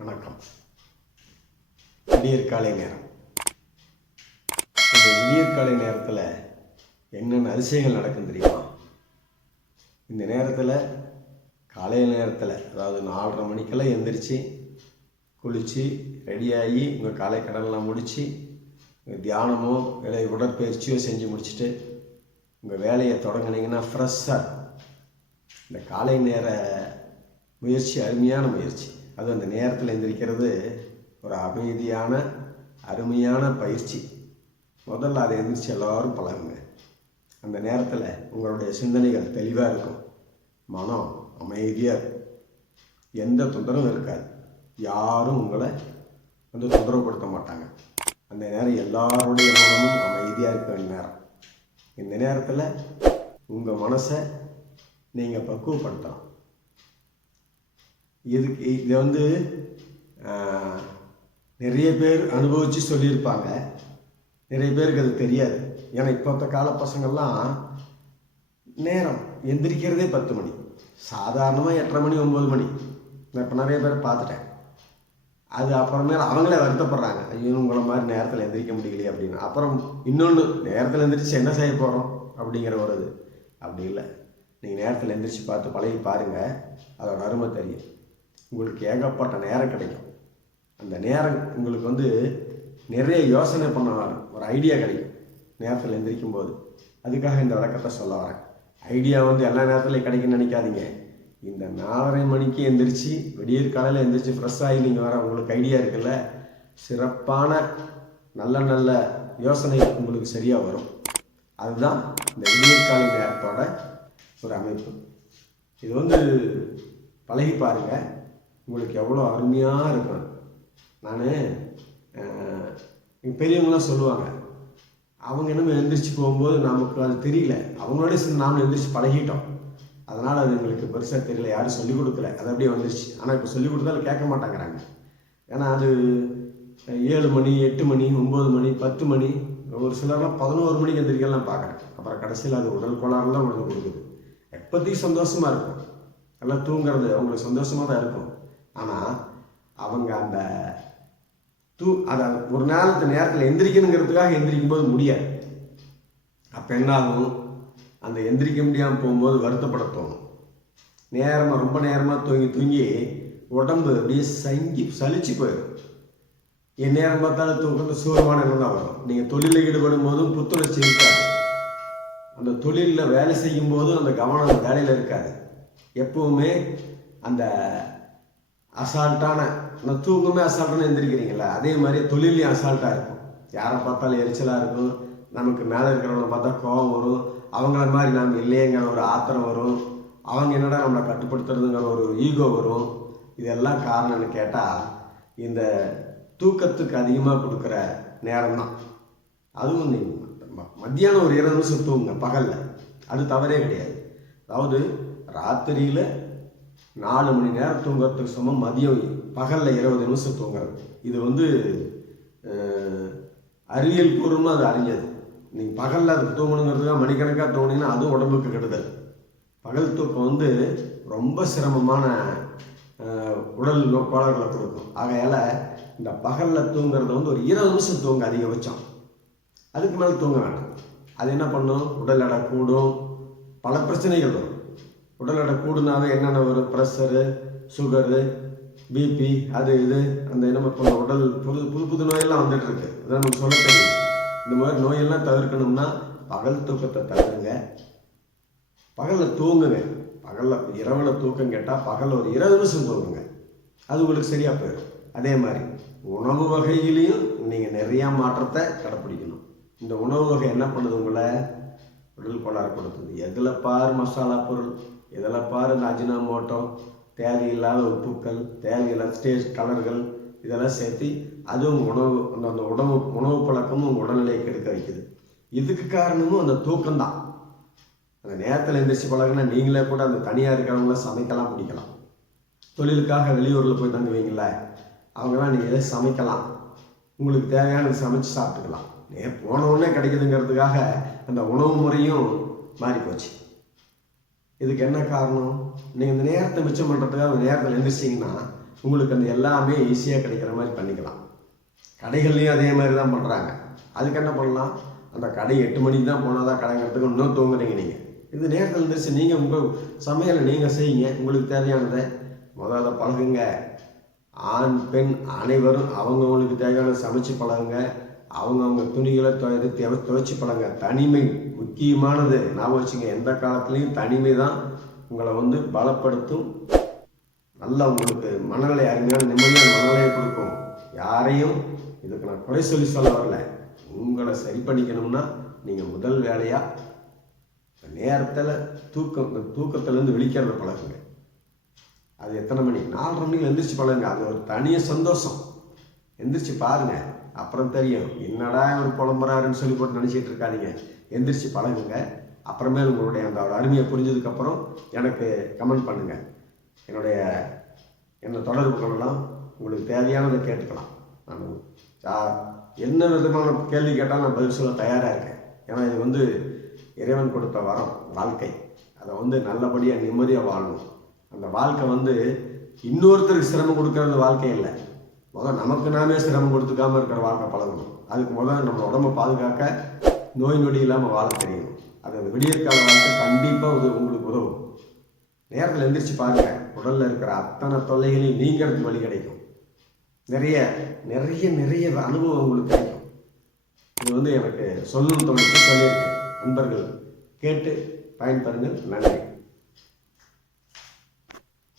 வணக்கம். விடியற்காலை நேரம். இந்த விடியற்காலை நேரத்தில் என்னென்ன அதிசயங்கள் நடக்கும் தெரியுமா? இந்த நேரத்தில் காலையில் நேரத்தில் அதாவது 4:30 மணிக்கெல்லாம் எந்திரிச்சு குளித்து ரெடியாகி உங்கள் காலை கடன்லாம் முடித்து தியானமோ இல்லை உடற்பயிற்சியோ செஞ்சு முடிச்சுட்டு உங்கள் வேலையை தொடங்கினீங்கன்னா ஃப்ரெஷ்ஷாக இந்த காலை நேர முயற்சி அருமையான முயற்சி. அது அந்த நேரத்தில் எந்திரிக்கிறது ஒரு அமைதியான அருமையான பயிற்சி. முதல்ல அதை எந்திரிச்சு எல்லோரும் பழகுங்க. அந்த நேரத்தில் உங்களுடைய சிந்தனைகள் தெளிவாக இருக்கும், மனம் அமைதியாக இருக்கும், எந்த தொந்தரவும் இருக்காது, யாரும் உங்களை தொந்தரவுப்படுத்த மாட்டாங்க. அந்த நேரம் எல்லாருடைய மனமும் அமைதியாக இருக்க வேண்டிய நேரம். இந்த நேரத்தில் உங்கள் மனசை நீங்கள் பக்குவப்படுத்தலாம். இதை நிறைய பேர் அனுபவித்து சொல்லியிருப்பாங்க, நிறைய பேருக்கு அது தெரியாது. ஏன்னா இப்போத்த கால பசங்கள்லாம் நேரம் எந்திரிக்கிறதே 10 மணி, சாதாரணமாக 8:30 மணி 9 மணி. நான் இப்போ நிறைய பேரை பார்த்துட்டேன். அது அப்புறமேல அவங்களே வருத்தப்படுறாங்க, ஐயோ உங்களை மாதிரி நேரத்தில் எந்திரிக்க முடியலையே அப்படின்னு. அப்புறம் இன்னொன்று, நேரத்தில் எந்திரிச்சு என்ன செய்ய போகிறோம் அப்படிங்கிற ஒரு இது. அப்படி இல்லை, நீங்கள் நேரத்தில் எந்திரிச்சு பார்த்து பழகி பாருங்கள், அதோட அருமை தெரியும். உங்களுக்கு ஏகப்பட்ட நேரம் கிடைக்கும். அந்த நேரம் உங்களுக்கு நிறைய யோசனை பண்ண ஒரு ஐடியா கிடைக்கும் நேரத்தில் எந்திரிக்கும் போது. அதுக்காக இந்த விளக்கத்தை சொல்ல வரேன். ஐடியா எல்லா நேரத்துலையும் கிடைக்குன்னு நினைக்காதீங்க. இந்த 4:30 மணிக்கு எந்திரிச்சு விடியற் காலையில் எந்திரிச்சு ஃப்ரெஷ்ஷாகி நீங்கள் வர உங்களுக்கு ஐடியா இருக்குல்ல, சிறப்பான நல்ல நல்ல யோசனை உங்களுக்கு சரியாக வரும். அதுதான் இந்த விடியற்காலை நேரத்தோட ஒரு அமைப்பு. இது பழகி பாருங்கள், உங்களுக்கு எவ்வளோ அருமையாக இருக்கும். பெரியவங்களாம் சொல்லுவாங்க, அவங்க என்னமோ எந்திரிச்சு போகும்போது நமக்கு அது தெரியல, அவங்களோட சேர்ந்து நாமளும் எந்திரிச்சு பழகிட்டோம், அதனால் அது எங்களுக்கு பெருசாக தெரியல, யாரும் சொல்லிக் கொடுக்கல, அது அப்படியே வந்துருச்சு. ஆனால் இப்போ சொல்லிக் கொடுத்தாலும் கேட்க மாட்டேங்கிறாங்க. ஏன்னா அது 7 மணி 8 மணி 9 மணி 10 மணி, ஒரு சிலர்லாம் 11 மணிக்கு எந்திரிக்கலாம் பார்க்குறேன். அப்புறம் கடைசியில் அது உடல் கோளாறுலாம் உடனே கொடுக்குது. எப்போதையும் சந்தோஷமாக இருக்கும், எல்லாம் தூங்குறது அவங்களுக்கு சந்தோஷமாக தான் இருக்கும். ஆனால் அவங்க அதை ஒரு நேரத்தில் எந்திரிக்கணுங்கிறதுக்காக எந்திரிக்கும் போது முடியாது. அப்போ என்ன ஆகும், அந்த எந்திரிக்க முடியாமல் போகும்போது வருத்தப்பட தோணும். ரொம்ப நேரமாக தூங்கி உடம்பு அப்படியே சலிச்சு போயிடும். என் நேரம் பார்த்தாலும் தூக்கத்தில் சூரமான எண்ணம் தான் வரும். நீங்கள் தொழிலில் ஈடுபடும் போதும் புத்துணர்ச்சி இருக்காது, அந்த தொழிலில் வேலை செய்யும் போதும் அந்த கவனம் அந்த வேலையில் இருக்காது. எப்பவுமே அந்த அசால்ட்டான தூக்கமே அசால்ட்டான எந்திரிக்கிறீங்களா, அதே மாதிரி தொழிலையும் அசால்ட்டாக இருக்கும். யாரை பார்த்தாலும் எரிச்சலாக இருக்கும், நமக்கு மேலே இருக்கிறவங்களை பார்த்தா கோபம் வரும், அவங்கள மாதிரி நாம் இல்லையேங்கிற ஒரு ஆத்திரம் வரும், அவங்க என்னடா நம்மளை கட்டுப்படுத்துறதுங்கிற ஒரு ஈகோ வரும். இதெல்லாம் காரணம்னு கேட்டால் இந்த தூக்கத்துக்கு அதிகமாக கொடுக்குற நேரம் தான். அதுவும் மத்தியானம் ஒரு 20 நிமிஷம் தூங்குங்க பகலில், அது தவறே கிடையாது. அதாவது ராத்திரியில் 4 மணி நேரம் தூங்குறதுக்கு சமம் மதியம் பகலில் 20 நிமிஷம் தூங்குறது. இது அறிவியல் பூர்வமாக அது அறிஞ்சது. நீங்கள் பகலில் அதுக்கு தூங்கணுங்கிறதுக்காக மணிக்கணக்காக தூங்கினீங்கன்னா அதுவும் உடம்புக்கு கெடுதல். பகல் தூக்கம் ரொம்ப சிரமமான உடல் கோளாறுகளை கொடுக்கும். ஆகையால் இந்த பகலில் தூங்குறத ஒரு 20 நிமிஷம் தூங்க அதிகபட்சம், அதுக்கு மேலே தூங்க வேண்டாம். அது என்ன பண்ணும், உடல் எடை கூடும், பல பிரச்சனைகள் வரும். உடல் எடை கூடுனாவே என்னென்ன வரும், ப்ரெஷரு, சுகரு, பிபி, அது இது, அந்த நம்ம இப்போ உடல் புது நோயெல்லாம் வந்துட்டு இருக்கு. அதான் நமக்கு சொல்ல தெரியும். இந்த மாதிரி நோயெல்லாம் தவிர்க்கணும்னா பகல் தூக்கத்தை தவிருங்க, பகலில் தூங்குங்க. பகலில் இரவில் தூக்கம் கேட்டால் பகலில் ஒரு 20 நிமிஷம் தூங்குங்க, அது உங்களுக்கு சரியாக போயிடும். அதே மாதிரி உணவு வகையிலையும் நீங்கள் நிறையா மாற்றத்தை கடைப்பிடிக்கணும். இந்த உணவு வகை என்ன பண்ணுது, உங்களை உடல் கோளாறு கொடுக்குது. எதில் பாரு மசாலா பொருள், இதில் பாரு இந்த அஜினோமோட்டோ, தேவையில்லாத உப்புக்கள், தேவையில்லாத டேஸ்ட் கலர்கள், இதெல்லாம் சேர்த்து அதுவும் அந்த உணவு பழக்கமும் உங்கள் உடல்நிலையை கெடுக்க வைக்குது. இதுக்கு காரணமும் அந்த தூக்கம்தான். அந்த நேரத்தில் எந்திரிச்சு பழகினா நீங்களே கூட அந்த தனியாக இருக்கிறவங்கள சமைக்கலாம், பிடிக்கலாம். தொழிலுக்காக வெளியூரில் போய் தங்குவீங்கள, அவங்களாம் நீங்கள் எதை சமைக்கலாம், உங்களுக்கு தேவையானது சமைச்சு சாப்பிட்டுக்கலாம். போன உடனே கிடைக்குதுங்கிறதுக்காக அந்த உணவு முறையும் மாறி போச்சு. இதுக்கு என்ன காரணம், நீங்கள் இந்த நேரத்தை மிச்சம் பண்ணுறதுக்காக அந்த நேரத்தில் எந்திரிச்சிங்கன்னா உங்களுக்கு அந்த எல்லாமே ஈஸியாக கிடைக்கிற மாதிரி பண்ணிக்கலாம். கடைகள்லையும் அதே மாதிரி தான் பண்ணுறாங்க. அதுக்கு என்ன பண்ணலாம், அந்த கடை 8 மணிக்கு தான் போனால் தான் கடைங்கிறதுக்கு இன்னும் தூங்குறீங்க நீங்கள். இது நேரத்தில் இருந்துச்சு நீங்கள் உங்கள் சமையலை நீங்கள் செய்யுங்க. உங்களுக்கு தேவையானதை முதல்ல பழகுங்க. ஆண் பெண் அனைவரும் அவங்கவுங்களுக்கு தேவையானதை சமைச்சு பழகுங்க. அவங்கவுங்க துணிகளை துவைச்சி பழங்க. தனிமை முக்கியமானது, ஞாபகம் வச்சுங்க. எந்த காலத்துலேயும் தனிமை தான் உங்களை வந்து பலப்படுத்தும். நல்லா உங்களுக்கு மனநிலை, அருமையான நிம்மதியான மனநிலையை கொடுக்கும். யாரையும் இதுக்கு நான் குறை சொல்ல வரல. உங்களை சரி பண்ணிக்கணும்னா நீங்கள் முதல் வேலையாக நேரத்தில் தூக்கத்துலேருந்து விழிக்கிறத பழகுங்க. அது எத்தனை மணி, 4:30 மணிக்கு எந்திரிச்சு பழகுங்க. அது ஒரு தனிய சந்தோஷம். எந்திரிச்சு பாருங்கள், அப்புறம் தெரியும். என்னடா ஒரு புலம்புறாருன்னு சொல்லி போட்டு நினச்சிட்டு இருக்காதீங்க. எந்திரிச்சு பழகுங்க. அப்புறமேல் உங்களுடைய அந்த அருமையை புரிஞ்சதுக்கப்புறம் எனக்கு கமெண்ட் பண்ணுங்கள். என்ன தொடர்பு கொள்ளலாம். உங்களுக்கு தேவையானதை கேட்டுக்கலாம். நான் என்ன விதமான கேள்வி கேட்டாலும் நான் பதில் சொல்ல தயாராக இருக்கேன். ஏன்னா இது வந்து இறைவன் கொடுத்த வரம், வாழ்க்கை. அதை வந்து நல்லபடியாக நிம்மதியாக வாழணும். அந்த வாழ்க்கை வந்து இன்னொருத்தருக்கு சிரமம் கொடுக்கறது வாழ்க்கை இல்லை. முதல் நமக்கு நாமே சிரமம் கொடுத்துக்காமல் இருக்கிற வாழ்க்கை பழகணும். அதுக்கு முதல் நம்ம உடம்பை பாதுகாக்க நோய் நொடி இல்லாமல் வாழ தெரியணும். அது அந்த விடியற்கால வாழ்க்கை கண்டிப்பாக உங்களுக்கு உதவும். நேரத்தில் எந்திரிச்சு பாருங்கள். உடலில் இருக்கிற அத்தனை தொல்லைகளையும் நீங்கிறதுக்கு வழி கிடைக்கும். நிறைய நிறைய நிறைய அனுபவம் உங்களுக்கு கிடைக்கும். இது வந்து எனக்கு சொல்லணும்னு தோணுச்சு, சொல்லியிருக்கேன். நண்பர்கள் கேட்டு பயன்பெறுங்கள். நன்றி.